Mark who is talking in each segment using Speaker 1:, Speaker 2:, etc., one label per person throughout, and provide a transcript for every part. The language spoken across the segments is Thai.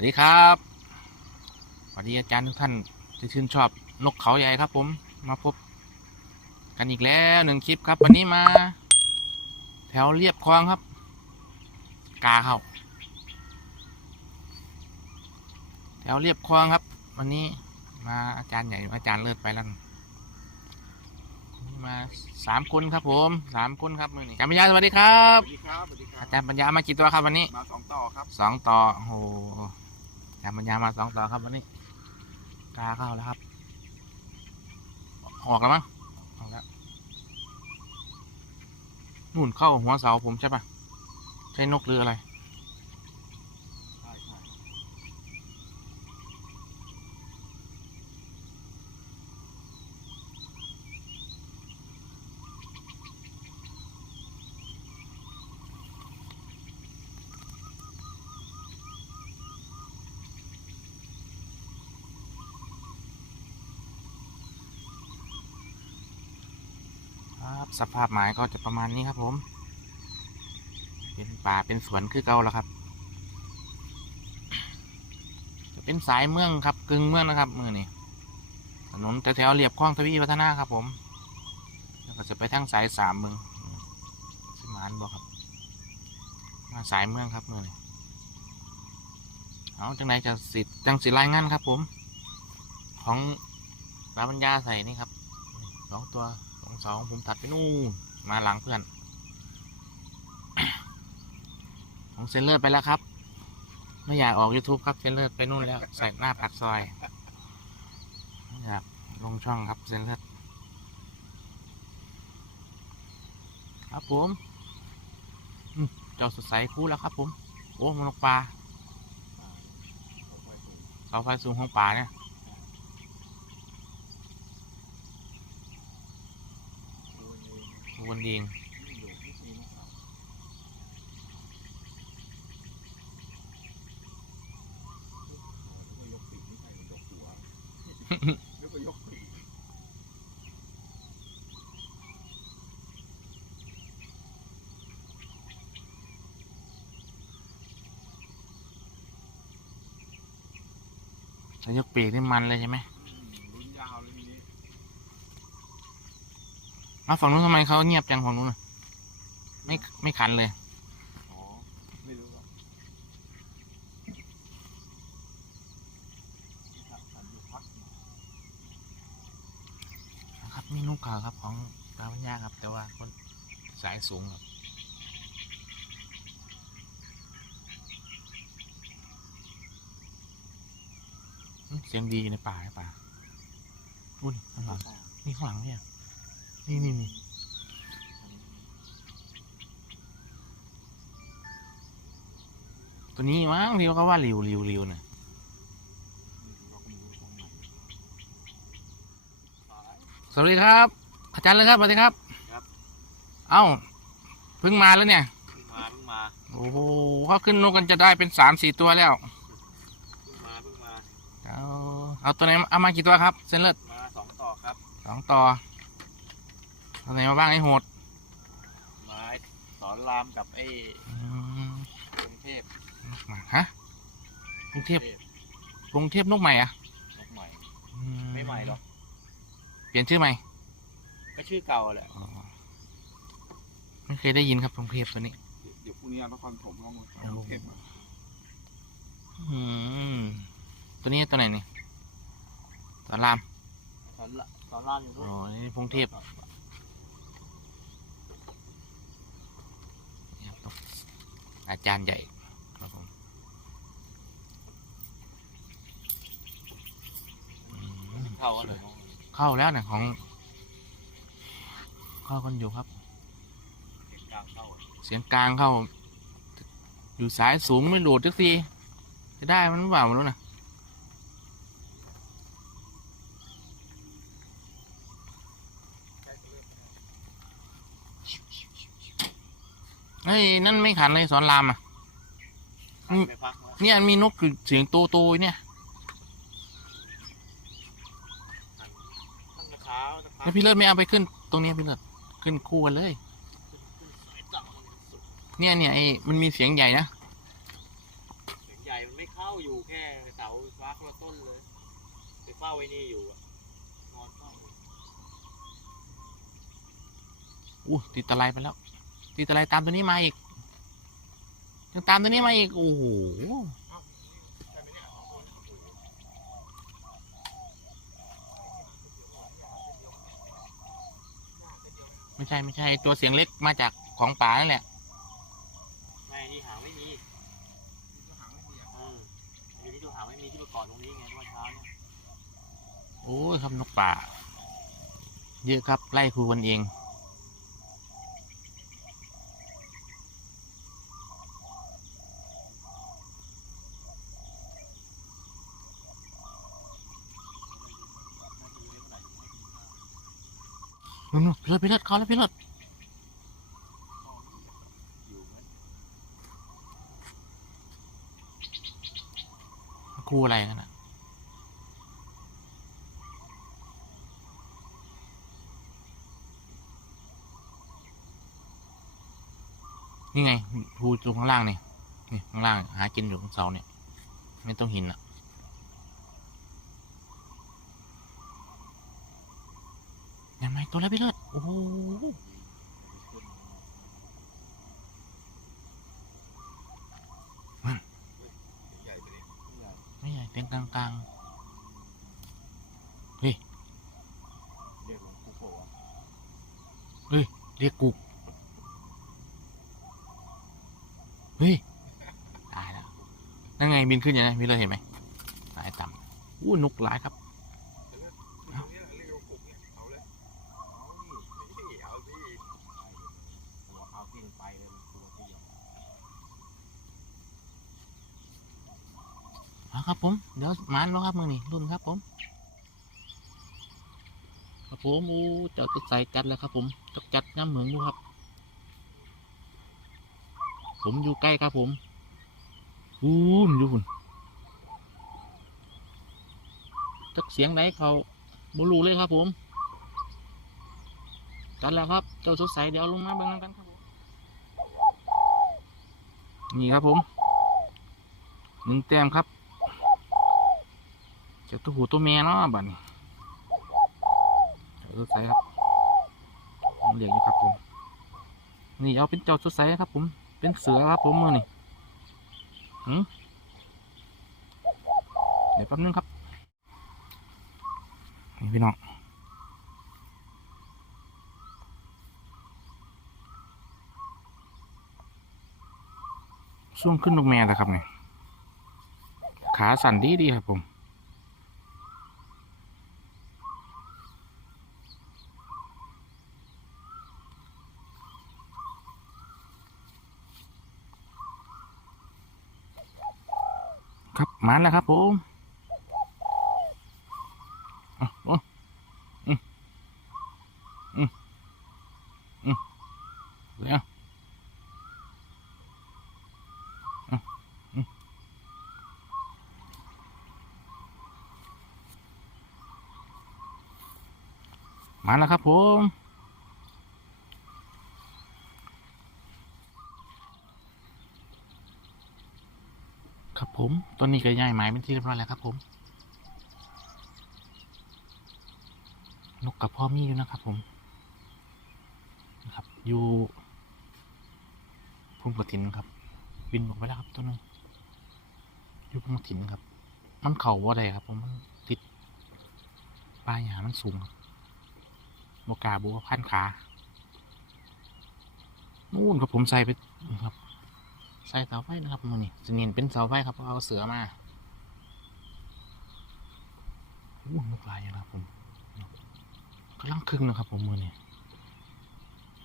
Speaker 1: วัสดีครับสวัสดีอาจารย์ทุกท่านที่ชื่นชอบนกเขาใหญ่ครับผมมาพบกันอีกแล้วหนึ่งคลิปครับ วันนี้มา แถวเรียบคลองครับ กาเข้าแถวเรียบคลองครับ วันนี้มาอาจารย์ใหญ่อาจารย์เลิศไปแล้ววันนี้มาสามคนครับผมสามคนครับมือนี้อาจารย์ปัญญาสวัสดีครับ
Speaker 2: สวัสดีครับสวัสดีครั
Speaker 1: อา
Speaker 2: บ
Speaker 1: จารย์ปัญญามากี่ตัวครับวันนี้
Speaker 2: มาสองต่อครับ
Speaker 1: สองต่อโอ้ โหจำปัญญามาสองต่อครับวันนี้กาเข้าแล้วครับ ออกแล้วมั้งออกแล้วนู่นเข้าหัวเสาผมใช่ปะใช่นกหรืออะไร สภาพหมายก็จะประมาณนี้ครับผม เป็นป่าเป็นสวนคือเก่าแล้วครับ จะเป็นสายเมืองครับกึ่งเมืองนะครับมือนี่ถนนแถวๆเรียบคลองทวีวัฒนาครับ ผมแล้วก็จะไปทางสายสามเมืองสมานบอกครับ มาสายเมืองครับมือนี่เอาจังไหนจะสิจังสิรายงานครับ ผม ของราบัญญาใส่นี่ครับสองตัว สองสองผมถัดไปนู่นมาหลังเพื่อน ของเซนเลอร์ไปแล้วครับ ไม่อยากออก YouTube ครับเซนเลอร์ไปนู่นแล้ว ใส่หน้าปากซอยอยากลงช่องครับเซนเลอร์ครับผมเจ้าสดใสคู่แล้วครับผม โอ้มันนกปลาเสาไฟสูงของป่าเนี่ย
Speaker 2: คูณเอง
Speaker 1: วนดีง
Speaker 2: นี่อยู่ที่ปีนะครับแล้วก็ยกปีกนี่ใครมันดกหัวแล้วก็ยกปีก
Speaker 1: จะยกปีกนี่มันเลยใช่ไหม
Speaker 2: อืมลุ้นยาวเลยทีนี้
Speaker 1: มาฝั่งนู้นทำไมเขาเงียบจังฝั่งนู้นน่ะไม่ไม่ขันเลย
Speaker 2: อ๋อ ไม่รู้หรอกขันอยู่พักหนึ่ง
Speaker 1: ครับนี่นกเขาครับของตาพัญญาครับ แต่ว่าคนสายสูงครับอืมเสียงดีในป่าในป่าอุ้ยข้างหลังนี่ข้างหลังเนี่ย นี่นี่นี่ตัวนี้มั้งที่เขาว่าริวริวริวเนี่ย
Speaker 2: เราก็ไม่รู้ตรงไหนสาย
Speaker 1: สวัสดีครับ อาจารย์เลยครับสวัสดีครับ
Speaker 2: ครับ
Speaker 1: เอ้าเพิ่งมาแล้วเนี่ย
Speaker 2: เพิ่งมาเพิ่งมา
Speaker 1: โอ้โหเขาขึ้นนกกันจะได้เป็นสามสี่ตัวแล้ว
Speaker 2: เพิ่งมาเพิ่งมา
Speaker 1: เอาเอาตัวไหนเอามากี่ตัวครับ เส้นเลือด
Speaker 2: มาสองต่อครับ
Speaker 1: สองต่อ ตัวไหนมาบ้างไอ้โหด
Speaker 2: ไม้สอนรามกับไอ้
Speaker 1: อืม
Speaker 2: กรุงเทพ
Speaker 1: นกใหม่ฮะกรุงเทพ
Speaker 2: พ
Speaker 1: กรุงเทพนกใหม่อะ
Speaker 2: นกใหม่
Speaker 1: อื
Speaker 2: ไม่ใหม่หรอก
Speaker 1: เปลี่ยนชื่อใหม่
Speaker 2: ก็ชื่อเก่าแหละ
Speaker 1: อ๋อไม่เคยได้ยินครับกรุงเทพตัวนี้
Speaker 2: เดี๋ยวพรุ่งนี้นครผมลองกรุงเทพมา
Speaker 1: อืมตัวนี้ตัวไหนนี่ตัวราม
Speaker 2: สอนละสอนรามอยู่นู้
Speaker 1: โอ้
Speaker 2: น
Speaker 1: นี่กรุงเทพ อาจารย์ใหญ่ครับผมอืม
Speaker 2: เข้ากันเลย
Speaker 1: เข้าแล้วเนี่ยของเข้ากันอยู่ครับ
Speaker 2: กลางเข้า
Speaker 1: เสียงกลางเข้า อยู่สายสูงไม่โหลดทุกทีจะได้มันหรือเปล่าไม่รู้นะ เฮ้ยนั่นไม่ขันเลยสอนรามอะ อืม
Speaker 2: ไปพักแล้ว
Speaker 1: เนี่ยมีนกคือเสียงตูตูเนี่ย
Speaker 2: ตั้งแต่เช้าจะพัก
Speaker 1: แล้วพี่เลิศไม่เอาไปขึ้น ตรงนี้พี่เลิศขึ้นคู่กันเลย
Speaker 2: สายเต่ามันสุด
Speaker 1: เนี่ยเนี่ยไอ้มันมีเสียงใหญ่นะ
Speaker 2: เสียงใหญ่มันไม่เข้าา
Speaker 3: อยู่แค่เสาไฟฟ้าคนละต้นเลยไปเฝ้าไว้นี่อยู่อะนอนเฝ้า
Speaker 1: อู้ติดตะไลไปแล้ว ติดตะไลตามตัวนี้มาอีกยังตามตัวนี้มาอีก โอ้โหไม่ใช่ไม่ใช่ตัวเสียงเล็กมาจากของป่านั่นแหละ
Speaker 3: ไม่อันนี่หางไม่มีเอออยู่ที่ตัวหางไม่มีที่ประกอบตรงนี้ไงเมื่อเช้าเนี่ย
Speaker 1: โอ้ยครับนกป่า เยอะครับไล่ครูกันเอง นู่นนู่นพี่เลิศพี่เลิศเขาแล้วพี่เลิศ
Speaker 3: อยู่อน
Speaker 1: ครูอะไรกันนะนี่ไงครูตรงข้างล่างนี่นี่ข้างล่าง หากินอยู่ตรงเสาเนี่ย ไม่ต้องหินอะ ยังไงตัวแล้วพี่เลิศโอ้โห
Speaker 2: ใหญ่ไปเลย
Speaker 1: ไม่ใหญ่เป็นกลางกลาง
Speaker 2: เรียกหลวงปู่โผล่อะ
Speaker 1: ๆเรียกกุกเฮ้ยตายแล้วนั่นไงบินขึ้นอย่างนั้นพี่เลยเห็นไหมสายต่ำอู้นกหลายครับ
Speaker 2: เอ้าเนี่ยเรียกหลวงปู่เนี่ยเอาเลยเอาดินี่เอาสิหัวเอาทิ้งไปเลยมันตัวที่ใหญ่
Speaker 1: เอาครับผม เดี๋ยวมันแล้วครับมือนี่รุ่นครับผมครับผมอู้เจ้าจะใส่จัดแล้วครับผมจัดจัดน้ำเหมืองดูครับ ผมอยู่ใกล้ครับผมอู้นอยู่คุณจักเสียงไหนเขาบูรูเลยครับผมจัดแล้วครับ เจ้าสดใสเดี๋ยวลงมาเบิ่งนำกันครับนี่ครับผมหนึ่งแต้มครับ จ้าตัวหูตัวแม่เนาะบัดนี้เจ้าสดใสครับผมเรียกอยู่ครับผม นี่เอาเป็นเจ้าสดใสครับ ผม เป็นเสือครับผมมือนี่หืมเดี๋ยวแป๊บนึงครับนี่พี่น้องช่วงขึ้นนกแม่นะครับเนี่ยขาสั่นดีดีครับผม ครับมาแล้วครับผมอะโอ้อืมอืมอืมแล้วอะอืมมาแล้วครับผม ครับ ผมตอนนี้ก็ย้ายหมายเป็นที่เรียบร้อยแล้วครับ ผม นกกับพ่อมีอยู่นะครับ ผมนะครับอยู่พุ่มกระถินครับ บินออกไปแล้วครับตัวนึงอยู่พุ่มกระถินครับ มันเข่าว่าใดครับ ผมมันติดปลายหามันสูงครับบกาบัวพันขานู่นครับผมใส่ไปครับ ใส่เสาไฟนะครับมือนี่จะเนียนเป็นเสาไฟครับเอาเสือมาอู้นกลายอยู่นะครับผมกำลังคึงนะครับ ผมมือนี่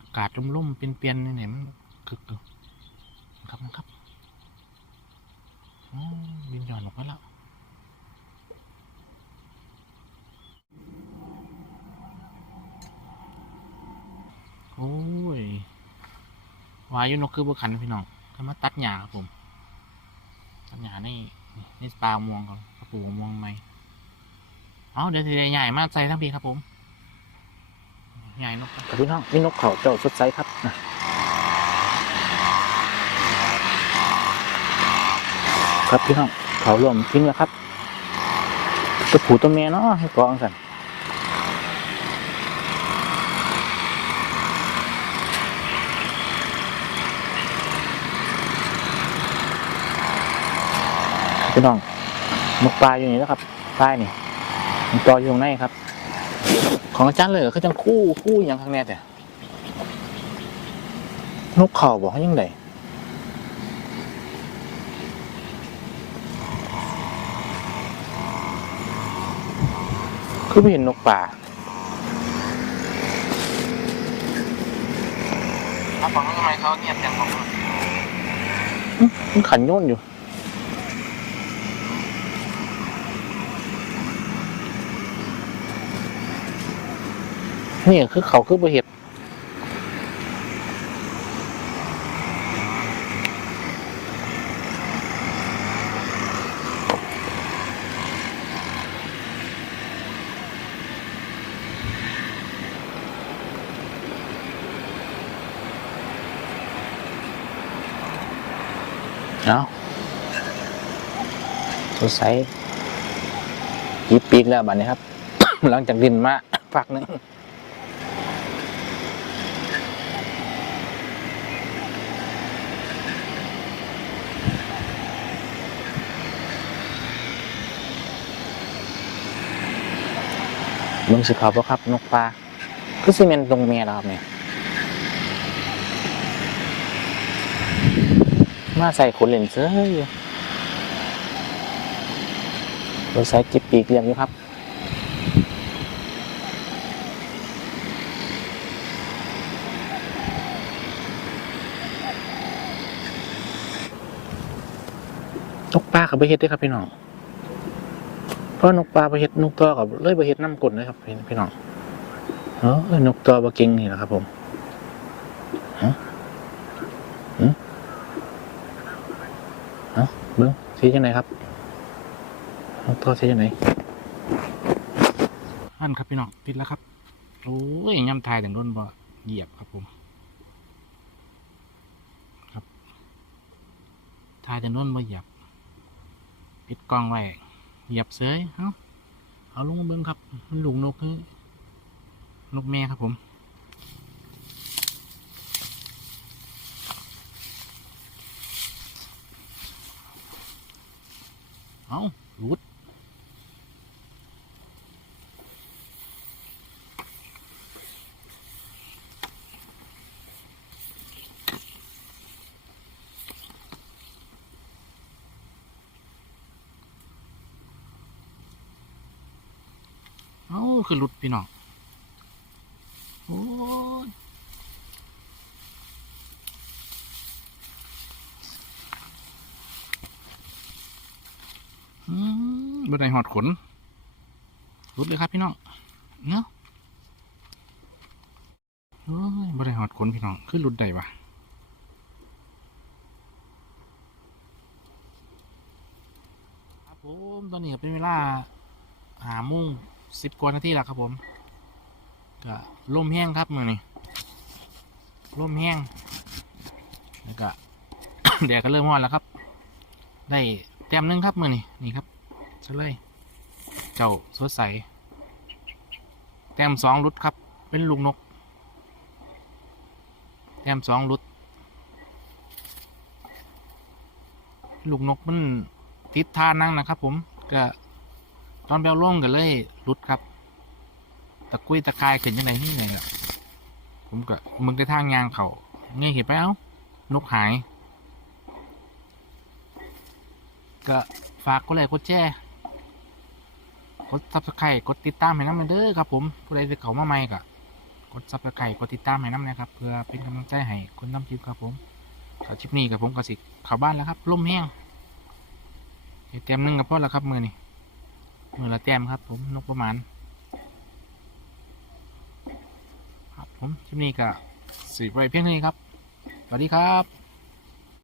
Speaker 1: อากาศร่มๆเป็นเปลี่ยนๆเนี่ยมันคึกนะครับนะครับบินหย่อนออกมาแล้วโอ้ยวายุนกคือบุขันพี่น้อง ก็มาตัดหญ้าครับผม ตัดหญ้าในในปลาม่วงครับกระปูม่วงไหมเอาเดี๋ยวจะใหญ่มากใส่ทั้งปีครับผมใหญ่นกครับพี่น้องนี่นกเขาเจ้าสดใสครับนะครับพี่น้องเขารวมทิ้งแล้วครับตัวผูตัวเมียเนาะให้กองกัน พี่น้องนกปลาอยู่นี่แล้วครับปลายนี่มันตออยู่ตรงในครับ ของอาจารย์เลยคือจังคู่คู่อย่างข้างแน่แต่นกเขาบอกให้ยังไงคือไม่เห็นนกป่าครับผมทำไมเขาเงียบจังผมมันขันโยนอยู่ นี่คือเขาคือประเห็ดเอาสดใสยิบปีกแล้วบัดนี้ครับ หลังจากดินมาฝักหนึ่ง เบิ่งสิเขาบ่ครับ นกปลาคือซีเมนตรงเมียแล้วครับเนี่ยมาใส่ขนเลนเซอร์อยู่เราใส่จิบปีกเรียงอยู่ครับนกปลากับไปเฮ็ดด้วยครับพี่น้อง พราะนกปลาไปเฮ็ดนกตัวกับเลยไปเฮ็ดน้ำกลนเลยครับพี่น้องเออนกตัวบะเก่งนี่แหละครับผมฮะหืมเอ้าเบิ้งสีจังไหนครับนกตัวสีจังไหนอันครับพี่น้องติดแล้วครับโอ้ยย่ำทายแต่งร่นบ่เหยียบครับผม ครับทายแต่ร่นบ่เหยียบปิดกล้องไว้ เหยียบเสยเอาเอาลงมาเบิ้งครับ มันหลงนกคือนกแม่ครับผมเอารุด เอาคือรุดพี่น้องโอ้ยบนไดหอดขนรุดเลยครับพี่น้องเนาะโอ้ยบนไดหอดขนพี่น้องคือรุดได้ปะครับผมตอนนี้เป็นเวลาหาโมุ่ง สิบกว่านาทีแล้วครับผมก็ลมแห้งครับมือนี่ลมแห้งแล้วก็แดดก็เริ่มร้อนแล้วครับ ได้แต้มหนึงครับมือนี่นี่ครับเฉลยเจ้าสดใส แต้มสองรุดครับ เป็นลูกนก แต้มสองรุด ลูกนกมันติดท่านั่งนะครับผมก็ อนแบลล่งกันเลยรุดครับ ตะกุยตะกายขึ้นยังไงที่ไหนล่ะผมก็มึงได้ทางยางเขาเงี้ยเห็นไปเอ้านกหาย ก็ฝากกดไลค์กดแชร์กดซับสไครต์กดติดตามให้น้ำมันเด้อครับ ผมผู้ใดที่เขามาใหม่ก็กดซับสไครต์กดติดตามให้น้ำนะครับ เพื่อเป็นกำลังใจให้คนทำคลิปครับผมถ้าคลิปนี้กับผมก็สิเข้าบ้านแล้วครับล่มแห้งให้เต็มหนึงกับพ่อแล้วครับมือนี่ มือละแต้มครับ ผมนกประมาณครับผมคลิปนี้ก็สีไว้เพียงเท่านี้ครับ สวัสดีครับ